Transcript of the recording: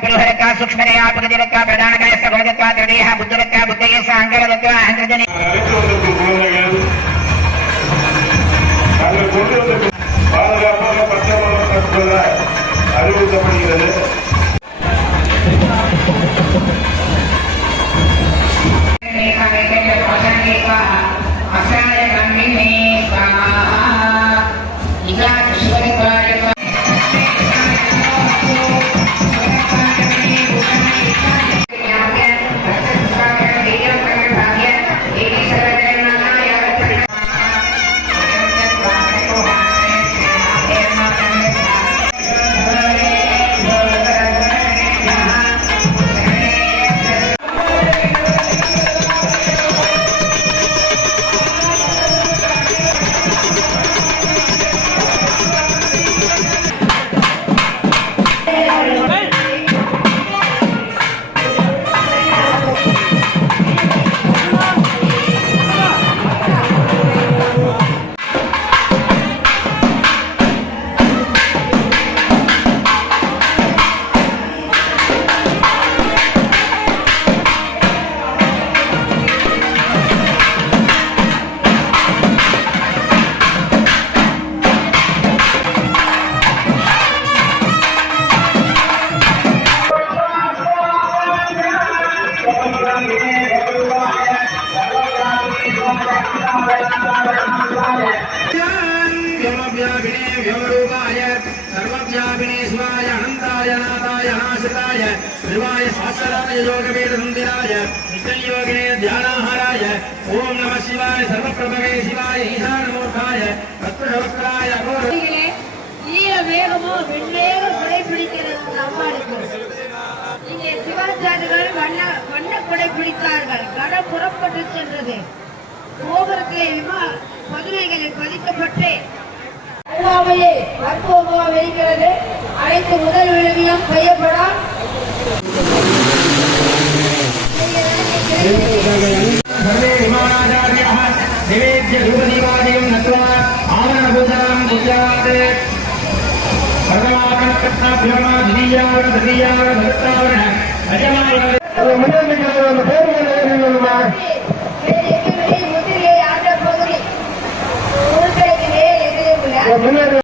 పురోహరక్క సూక్ష్మరయ అపగజలక్క ప్రధానకాయ సగోజత్వ త్రిదేహ బుద్ధవత్వ బుద్ధయస అంగవలత్వ అంగజని விஸ்வரூபாய சர்வவியாபினேஸ்வராய அனந்தாய நாதாய நாசிதாய சிவாய சாஸ்வராய யோகவேத மந்திராய நித்தயோகே தியானாஹாராய ஓம் நம சிவாய சர்வப்பிரபவே சிவாய ஈசானமூர்த்தாய தத்துவக்ராய அகோரே ஈர வேகமோ வெண்வேகம் கொடைபிடிக்கிறது அம்மாளுக்கு இங்கே சிவாச்சாரியர்கள் வண்ண வண்ண கொடைபிடித்தார்கள் கடம் புறப்பட்டு சென்றது. கோபுரத்திலே விமா பதுமைகளில் பதிக்கப்பட்டு அல்லாமையே அற்புதமாக இருக்கிறது அனைத்து முதல் விழுமியம் கையப்படா सर्वे विमानाचार्याः निवेद्य धूपदीपादिकं नत्वा आनन्दभूषणं कुर्यात् भगवान् द्वितीयावरण तृतीयावरण चतुर्थावरण